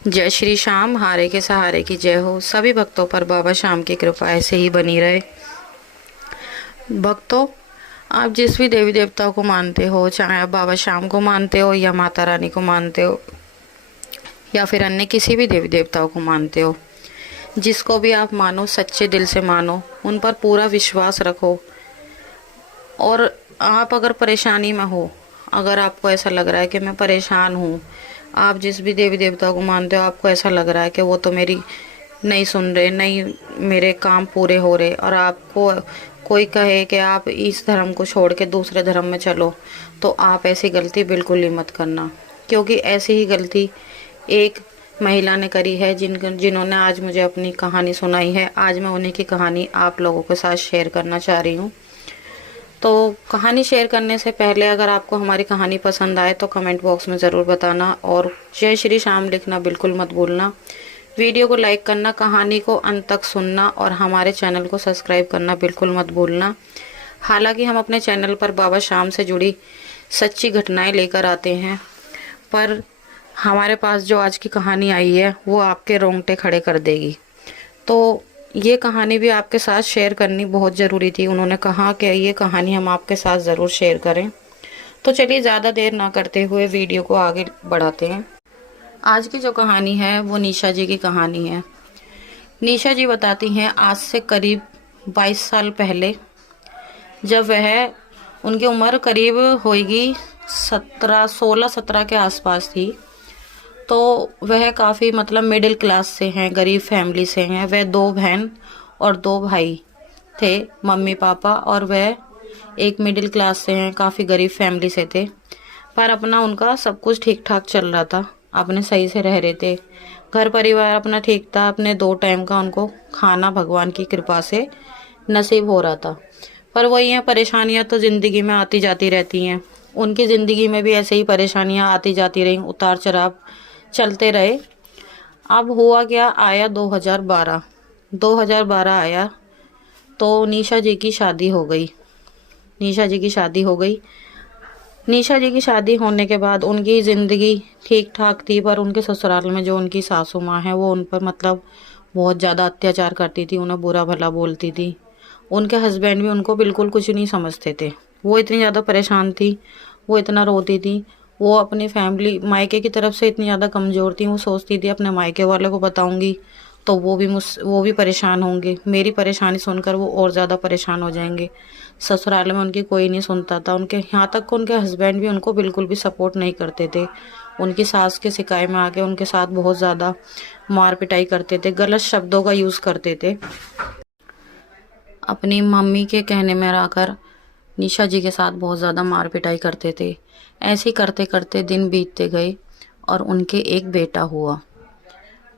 जय श्री श्याम, हारे के सहारे की जय हो। सभी भक्तों पर बाबा श्याम की कृपा ऐसे ही बनी रहे। भक्तों, आप जिस भी देवी देवता को मानते हो, चाहे आप बाबा श्याम को मानते हो या माता रानी को मानते हो या फिर अन्य किसी भी देवी देवताओं को मानते हो, जिसको भी आप मानो सच्चे दिल से मानो, उन पर पूरा विश्वास रखो। और आप अगर परेशानी में हो, अगर आपको ऐसा लग रहा है कि मैं परेशान हूँ, आप जिस भी देवी देवता को मानते हो आपको ऐसा लग रहा है कि वो तो मेरी नहीं सुन रहे, नहीं मेरे काम पूरे हो रहे, और आपको कोई कहे कि आप इस धर्म को छोड़ के दूसरे धर्म में चलो, तो आप ऐसी गलती बिल्कुल ही मत करना। क्योंकि ऐसी ही गलती एक महिला ने करी है, जिन्होंने आज मुझे अपनी कहानी सुनाई है। आज मैं उन्हीं की कहानी आप लोगों के साथ शेयर करना चाह रही हूँ। तो कहानी शेयर करने से पहले अगर आपको हमारी कहानी पसंद आए तो कमेंट बॉक्स में ज़रूर बताना, और जय श्री श्याम लिखना बिल्कुल मत भूलना। वीडियो को लाइक करना, कहानी को अंत तक सुनना और हमारे चैनल को सब्सक्राइब करना बिल्कुल मत भूलना। हालांकि हम अपने चैनल पर बाबा श्याम से जुड़ी सच्ची घटनाएं लेकर आते हैं, पर हमारे पास जो आज की कहानी आई है वो आपके रोंगटे खड़े कर देगी। तो ये कहानी भी आपके साथ शेयर करनी बहुत ज़रूरी थी। उन्होंने कहा कि ये कहानी हम आपके साथ ज़रूर शेयर करें। तो चलिए ज़्यादा देर ना करते हुए वीडियो को आगे बढ़ाते हैं। आज की जो कहानी है वो निशा जी की कहानी है। निशा जी बताती हैं आज से करीब 22 साल पहले, जब वह उनकी उम्र करीब होगी 16-17 के आसपास थी, तो वह काफ़ी मिडिल क्लास से हैं, गरीब फैमिली से हैं। वह 2 बहन और 2 भाई थे, मम्मी पापा, और वह एक मिडिल क्लास से हैं, काफ़ी गरीब फैमिली से थे। पर अपना उनका सब कुछ ठीक ठाक चल रहा था, अपने सही से रह रहे थे, घर परिवार अपना ठीक था, अपने 2 टाइम का उनको खाना भगवान की कृपा से नसीब हो रहा था। पर वही है, परेशानियां तो ज़िंदगी में आती जाती रहती हैं। उनकी ज़िंदगी में भी ऐसे ही परेशानियां आती जाती रहीं, उतार चढ़ाव चलते रहे। अब हुआ क्या, आया 2012 आया तो निशा जी की शादी हो गई। निशा जी की शादी हो गई। निशा जी की शादी होने के बाद उनकी ज़िंदगी ठीक ठाक थी, पर उनके ससुराल में जो उनकी सासू माँ है वो उन पर बहुत ज़्यादा अत्याचार करती थी, उन्हें बुरा भला बोलती थी। उनके हस्बैंड भी उनको बिल्कुल कुछ नहीं समझते थे। वो इतनी ज़्यादा परेशान थी, वो इतना रोती थी। वो अपनी फैमिली मायके की तरफ से इतनी ज़्यादा कमज़ोर थी, वो सोचती थी अपने मायके वाले को बताऊंगी तो वो भी परेशान होंगे, मेरी परेशानी सुनकर वो और ज़्यादा परेशान हो जाएंगे। ससुराल में उनकी कोई नहीं सुनता था, उनके यहाँ तक कि उनके हस्बैंड भी उनको बिल्कुल भी सपोर्ट नहीं करते थे। उनकी सास के शिकायत में आके उनके साथ बहुत ज़्यादा मार पिटाई करते थे, गलत शब्दों का यूज़ करते थे। अपनी मम्मी के कहने में आकर निशा जी के साथ बहुत ज़्यादा मार पिटाई करते थे। ऐसे ही करते करते दिन बीतते गए और उनके एक बेटा हुआ।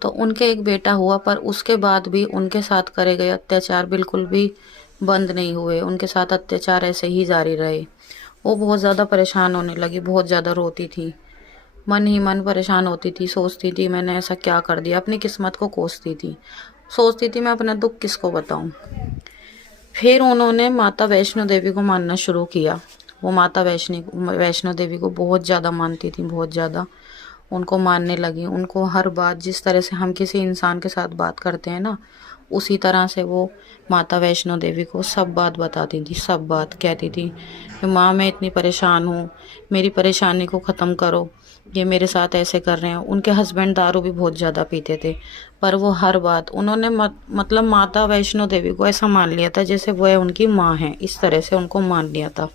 तो उनके एक बेटा हुआ, पर उसके बाद भी उनके साथ करे गए अत्याचार बिल्कुल भी बंद नहीं हुए। उनके साथ अत्याचार ऐसे ही जारी रहे। वो बहुत ज़्यादा परेशान होने लगी, बहुत ज़्यादा रोती थी, मन ही मन परेशान होती थी, सोचती थी मैंने ऐसा क्या कर दिया, अपनी किस्मत को कोसती थी, सोचती थी मैं अपना दुख किसको बताऊं। फिर उन्होंने माता वैष्णो देवी को मानना शुरू किया। वो माता वैष्णो देवी को बहुत ज़्यादा मानती थी, बहुत ज़्यादा उनको मानने लगी। उनको हर बात, जिस तरह से हम किसी इंसान के साथ बात करते हैं ना, उसी तरह से वो माता वैष्णो देवी को सब बात बताती थी, सब बात कहती थी कि माँ मैं इतनी परेशान हूँ, मेरी परेशानी को ख़त्म करो, ये मेरे साथ ऐसे कर रहे हैं। उनके हस्बैंड दारू भी बहुत ज़्यादा पीते थे, पर वो हर बात उन्होंने माता वैष्णो देवी को ऐसा मान लिया था जैसे वह उनकी माँ है, इस तरह से उनको मान लिया था।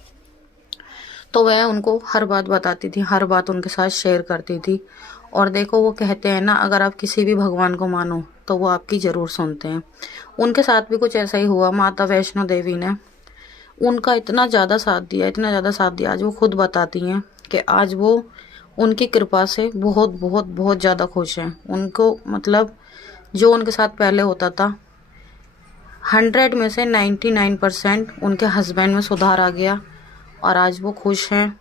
तो वह उनको हर बात बताती थी, हर बात उनके साथ शेयर करती थी। और देखो, वो कहते हैं ना, अगर आप किसी भी भगवान को मानो तो वो आपकी ज़रूर सुनते हैं। उनके साथ भी कुछ ऐसा ही हुआ। माता वैष्णो देवी ने उनका इतना ज़्यादा साथ दिया, इतना ज़्यादा साथ दिया, आज वो खुद बताती हैं कि आज वो उनकी कृपा से बहुत बहुत बहुत ज़्यादा खुश हैं। उनको जो उनके साथ पहले होता था, 100 में से 99% उनके हस्बैंड में सुधार आ गया और आज वो खुश हैं।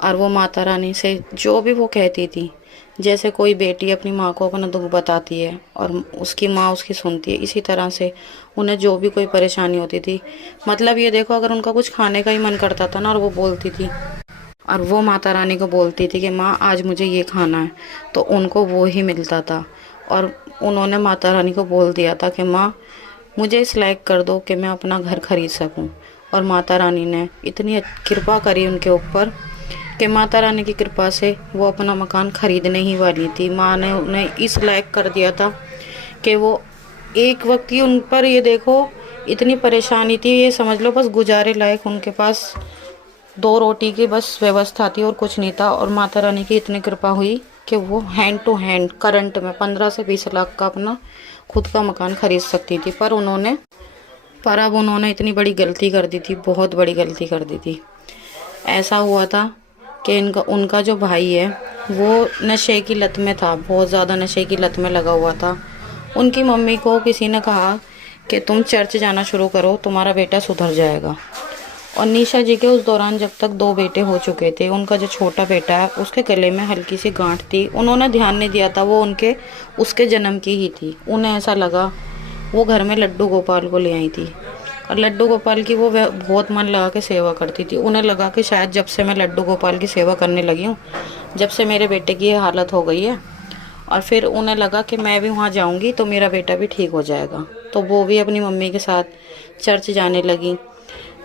और वो माता रानी से जो भी वो कहती थी, जैसे कोई बेटी अपनी माँ को अपना दुख बताती है और उसकी माँ उसकी सुनती है, इसी तरह से उन्हें जो भी कोई परेशानी होती थी, ये देखो, अगर उनका कुछ खाने का ही मन करता था ना और वो बोलती थी और वो माता रानी को बोलती थी कि माँ आज मुझे ये खाना है, तो उनको वो ही मिलता था। और उन्होंने माता रानी को बोल दिया था कि माँ मुझे इस लायक कर दो कि मैं अपना घर खरीद सकूं। और माता रानी ने इतनी कृपा करी उनके ऊपर कि माता रानी की कृपा से वो अपना मकान खरीदने ही वाली थी। माँ ने उन्हें इस लायक कर दिया था कि वो एक वक्त की उन पर, ये देखो इतनी परेशानी थी, ये समझ लो बस गुजारे लायक उनके पास 2 रोटी की बस व्यवस्था थी और कुछ नहीं था। और माता रानी की इतनी कृपा हुई कि वो हैंड टू हैंड करंट में 15 से 20 लाख का अपना खुद का मकान खरीद सकती थी। पर अब उन्होंने इतनी बड़ी गलती कर दी थी, बहुत बड़ी गलती कर दी थी। ऐसा हुआ था कि उनका जो भाई है वो नशे की लत में था, बहुत ज़्यादा नशे की लत में लगा हुआ था। उनकी मम्मी को किसी ने कहा कि तुम चर्च जाना शुरू करो, तुम्हारा बेटा सुधर जाएगा। और निशा जी के उस दौरान जब तक 2 बेटे हो चुके थे, उनका जो छोटा बेटा है उसके गले में हल्की सी गांठ थी, उन्होंने ध्यान नहीं दिया था, वो उसके जन्म की ही थी। उन्हें ऐसा लगा, वो घर में लड्डू गोपाल को ले आई थी और लड्डू गोपाल की वो बहुत मन लगा के सेवा करती थी। उन्हें लगा कि शायद जब से मैं लड्डू गोपाल की सेवा करने लगी हूँ, जब से मेरे बेटे की ये हालत हो गई है, और फिर उन्हें लगा कि मैं भी वहाँ जाऊँगी तो मेरा बेटा भी ठीक हो जाएगा। तो वो भी अपनी मम्मी के साथ चर्च जाने लगी।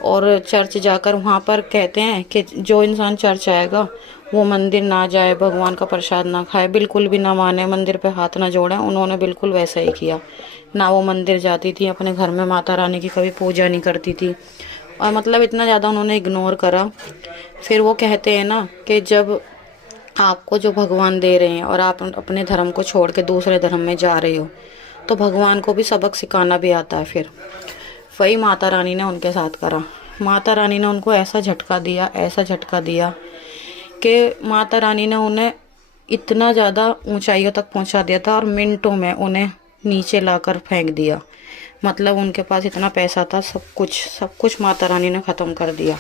और चर्च जाकर वहाँ पर कहते हैं कि जो इंसान चर्च आएगा वो मंदिर ना जाए, भगवान का प्रसाद ना खाए, बिल्कुल भी ना माने, मंदिर पे हाथ ना जोड़े। उन्होंने बिल्कुल वैसा ही किया। ना वो मंदिर जाती थी, अपने घर में माता रानी की कभी पूजा नहीं करती थी, और मतलब इतना ज़्यादा उन्होंने इग्नोर करा। फिर वो कहते हैं ना कि जब आपको जो भगवान दे रहे हैं और आप अपने धर्म को छोड़ के दूसरे धर्म में जा रहे हो, तो भगवान को भी सबक सिखाना भी आता है। फिर वही माता रानी ने उनके साथ करा। माता रानी ने उनको ऐसा झटका दिया, ऐसा झटका दिया कि माता रानी ने उन्हें इतना ज़्यादा ऊंचाइयों तक पहुंचा दिया था और मिनटों में उन्हें नीचे लाकर फेंक दिया। मतलब उनके पास इतना पैसा था, सब कुछ माता रानी ने ख़त्म कर दिया,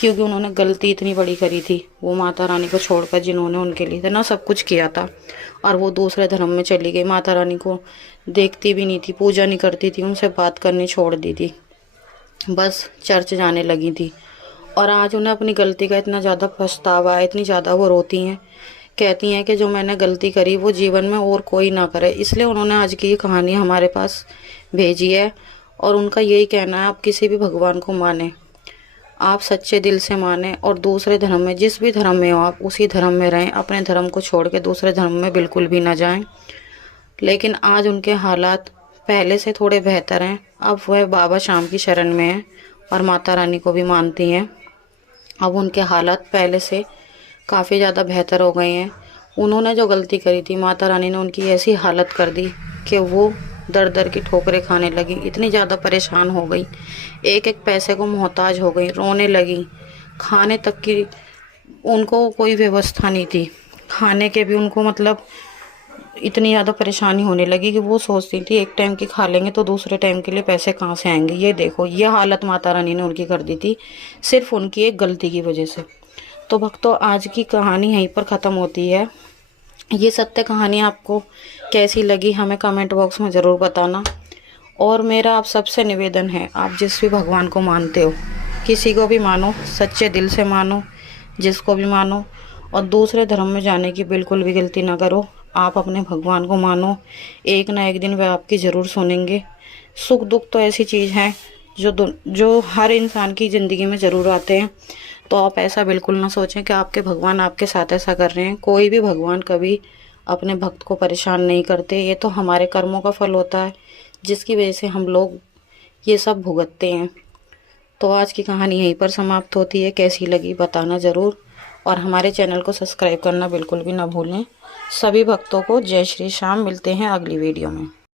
क्योंकि उन्होंने गलती इतनी बड़ी करी थी। वो माता रानी को छोड़कर जिन्होंने उनके लिए इतना सब कुछ किया था, और वो दूसरे धर्म में चली गई। माता रानी को देखती भी नहीं थी, पूजा नहीं करती थी, उनसे बात करनी छोड़ दी थी, बस चर्च जाने लगी थी। और आज उन्हें अपनी गलती का इतना ज़्यादा पछतावा है, इतनी ज़्यादा वो रोती हैं, कहती हैं कि जो मैंने गलती करी वो जीवन में और कोई ना करे। इसलिए उन्होंने आज की ये कहानी हमारे पास भेजी है। और उनका यही कहना है, आप किसी भी भगवान को माने, आप सच्चे दिल से माने, और दूसरे धर्म में, जिस भी धर्म में हो आप उसी धर्म में रहें, अपने धर्म को छोड़ के दूसरे धर्म में बिल्कुल भी ना जाएं। लेकिन आज उनके हालात पहले से थोड़े बेहतर हैं। अब वह बाबा श्याम की शरण में हैं और माता रानी को भी मानती हैं। अब उनके हालात पहले से काफ़ी ज़्यादा बेहतर हो गए हैं। उन्होंने जो गलती करी थी, माता रानी ने उनकी ऐसी हालत कर दी कि वो दर दर की ठोकरें खाने लगी, इतनी ज़्यादा परेशान हो गई, एक एक पैसे को मोहताज हो गई, रोने लगी। खाने तक की उनको कोई व्यवस्था नहीं थी, खाने के भी उनको मतलब इतनी ज़्यादा परेशानी होने लगी कि वो सोचती थी एक टाइम की खा लेंगे तो दूसरे टाइम के लिए पैसे कहाँ से आएंगे। ये देखो, ये हालत माता रानी ने उनकी कर दी थी, सिर्फ उनकी एक गलती की वजह से। तो भक्तों, आज की कहानी यहीं पर ख़त्म होती है। ये सत्य कहानी आपको कैसी लगी हमें कमेंट बॉक्स में ज़रूर बताना। और मेरा आप सबसे निवेदन है, आप जिस भी भगवान को मानते हो, किसी को भी मानो, सच्चे दिल से मानो, जिसको भी मानो, और दूसरे धर्म में जाने की बिल्कुल भी गलती ना करो। आप अपने भगवान को मानो, एक ना एक दिन वह आपकी ज़रूर सुनेंगे। सुख दुख तो ऐसी चीज़ है जो हर इंसान की ज़िंदगी में ज़रूर आते हैं। तो आप ऐसा बिल्कुल ना सोचें कि आपके भगवान आपके साथ ऐसा कर रहे हैं। कोई भी भगवान कभी अपने भक्त को परेशान नहीं करते। ये तो हमारे कर्मों का फल होता है, जिसकी वजह से हम लोग ये सब भुगतते हैं। तो आज की कहानी यहीं पर समाप्त होती है। कैसी लगी बताना ज़रूर, और हमारे चैनल को सब्सक्राइब करना बिल्कुल भी ना भूलें। सभी भक्तों को जय श्री श्याम। मिलते हैं अगली वीडियो में।